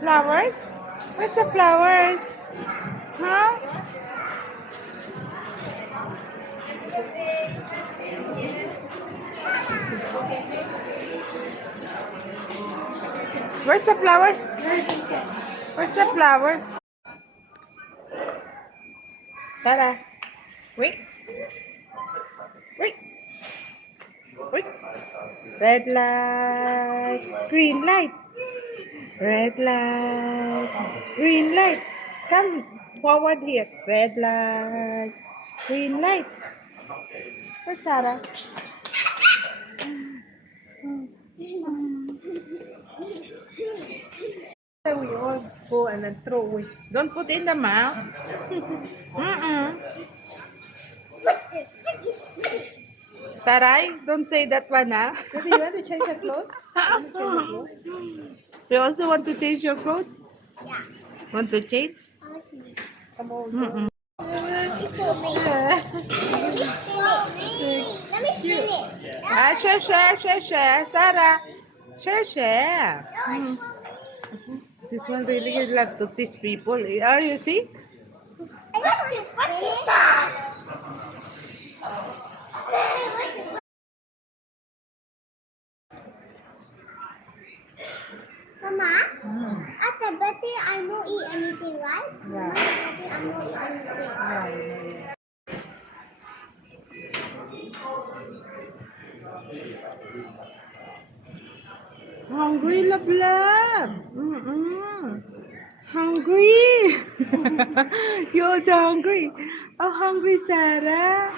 Flowers? Where's the flowers? Huh? Where's the flowers? Where's the flowers? Sarah. Wait. Wait. Wait. Red light. Green light. Red light. Green light. Come forward here. Red light. Green light. Where's Sarah? We all go and then throw away. Don't put in the mouth. Sarai, don't say that one, ah. Maybe you want to change the clothes? You also want to change your clothes? Yeah. Want to change? Come on. Mm-mm. It's for me. Let me spin it. Ah, share, Sarah. Share. This one really love to tease people. Ah, you see? I want to spin it. Mama, at the birthday I no eat anything, right? Yeah. At the birthday I no eat anything. Hungry, love. Mm-mm. Hungry. You're also hungry. Oh, hungry, Sarah.